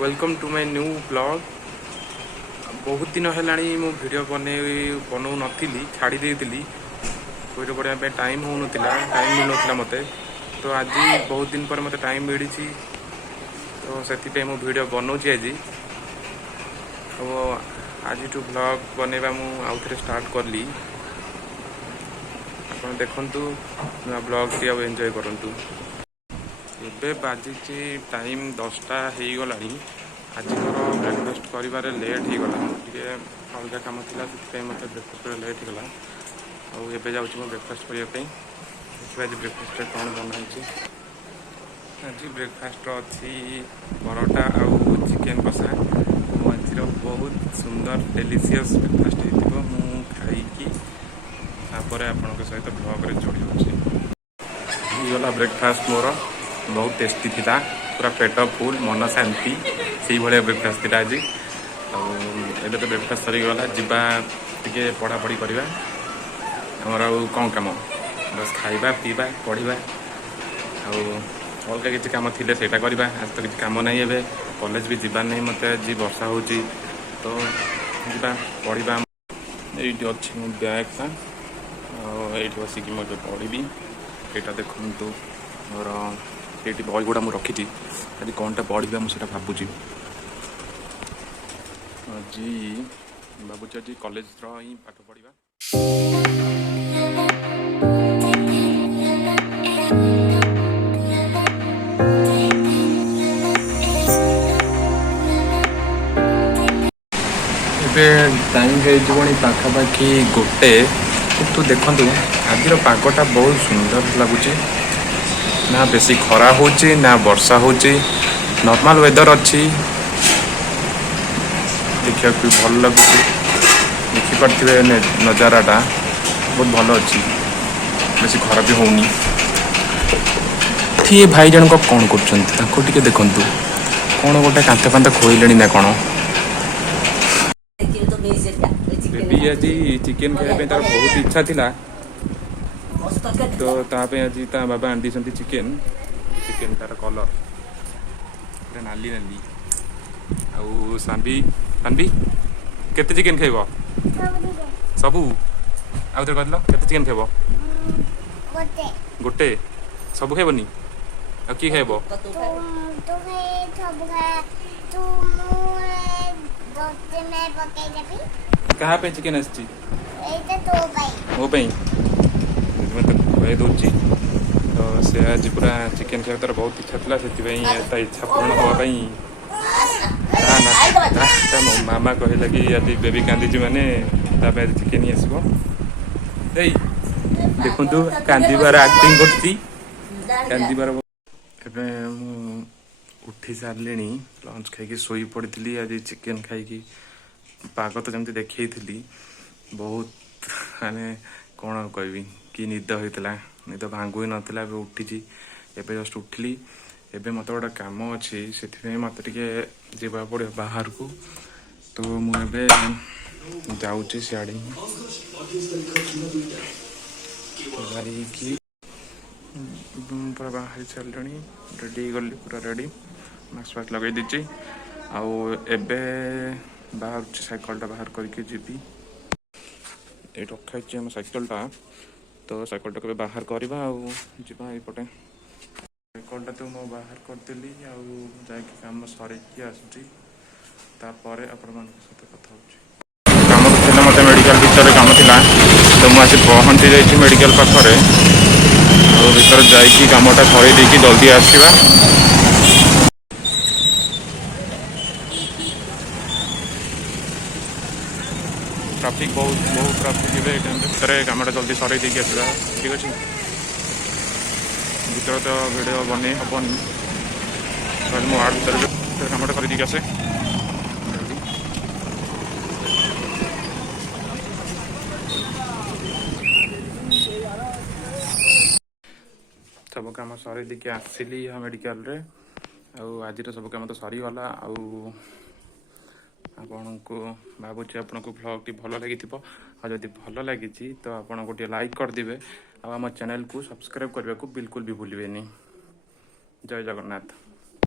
Welcome to my new blog. बहुत दिन है मो वीडियो बनाऊ नी छाड़ी देती वीडियो बनाया टाइम हो टाइम मिल ना मत। तो आज बहुत दिन पर मत टाइम मिली तो से मो वीडियो बनाऊँगी आज। तो आज ब्लॉग बनवा मुझे स्टार्ट कली आप देखु ब्लॉग टी एंजॉय करूँ। एबे बाजी टाइम 10टा हो गला। आज मोर ब्रेकफास्ट कर लेट हो गला टे अलग कम था से मत ब्रेकफास्ट लेट हो गला। आबे जाऊँ मो ब्रेकफास्ट करने आज ब्रेकफास्ट कौन बनाई। आज ब्रेकफास्ट अच्छी परोटा आउ चिकेन कषा। आज बहुत सुंदर डेलीशियस ब्रेकफास्ट हो खाई आपण सहित ब्लॉग जोड़ी गला। ब्रेकफास्ट मोर बहुत टेस्टी थिला, पूरा पेट फुल मन शांति से भाया ब्रेकफास्ट थी आज। एबे तो ब्रेकफास्ट सरीगला जीवा टे पढ़ापढ़ी करवा आमर कौन कम बस खाइबा पीवा पढ़ा अलग किसी कम थी से करवा। आज तो किसी कम नहीं है कॉलेज भी जीवार नहीं मत आज वर्षा हो तो जीवा पढ़ा। ये अच्छी मो बैगटा ये बसिक मुझे पढ़ी यहाँ देखु मोर ये बही गुड़ा मुझे रखी आज कौन टा पढ़ा मुझे भावुँ आज भावुँ आज कॉलेज ही पाठ पढ़ा। टाइम हो पाखापाखि गोटे तो देखु आज पागटा बहुत सुंदर लगुच ना बेसी खरा हो ना वर्षा हो नॉर्मल वेदर अच्छी देखा भी भल लगुच देखिपे नजाराटा बहुत भल अच्छी बेसी खरा भी होनी। ये भाई जन को कौन कर देखु कौन गोटे कांते कांते खोले ना कौन बेबी आज चिकेन खाने तार बहुत इच्छा थिला तो तापे आज ता बाबा आंटी चिकेन चिकेन तार कलर नाली नाली आउ सांबी सांबी केते चिकेन खाइबो सबू आउ तो कहलो केते चिकेन खाइबो गोटे गोटे सबू खाइबोनी आ की खाइबो तू खाइ सब खा तू गोटे में पकाई देबी कहाँ पे चिकेन आछि एटा तो भाई ओ भाई मैं तो कह दूची तो से आज पूरा चिकेन खाई तार बहुत इच्छा था से इच्छा पूर्ण हाँपाई मो मामा कहला कि यदि बेबी कांदी मैंने आज चिकेन ही आसो देखु कांदार आक्टिंग कर उठी सारे लंच खाई शोई पड़ी आज चिकेन खाई पाग तो जमी देखी बहुत माने कौन कहबी कि निद होता निद भांगु ही नाला उठी एवं जस्ट उठिली एवं मत गोटे कम अच्छी से मत जा पड़ो बाहर को तो मुझे जाऊँगी सियाड़े पूरा बाहर चल रेडी गली पूरा रेडी मास्क फास्क लगे दीची आबे बाहर साइकलटा बाहर करके जीवी ये रखाई आम साइकलटा तो साइकलटा के बाहर करवा आईपटे साइकलटा तो मैं बाहर करदेली आम सर आसपर आपण कथा कम तो मत मेडिकल भितर कम था तो मुझे पहुँची जाइए मेडिकल पाखरे भर जा कमटा सर जल्दी आसवा। ट्राफिक बहुत ट्राफिक भितर कमटा जल्दी सर देकी आसवा ठीक अच्छे भर तो भिडियो बन हेनी मो आर्ट भर कमटा कर देकी आसे सब कम सर देकी आसली मेडिकल रे आज सब कम तो सरीगला आपन को भावुँ आपन को ब्लॉग टी भल लगी जदि भल लगी तो आपन गोटे लाइक करदे आम चैनल को सब्सक्राइब करने को बिल्कुल भी भूलें। जय जगन्नाथ।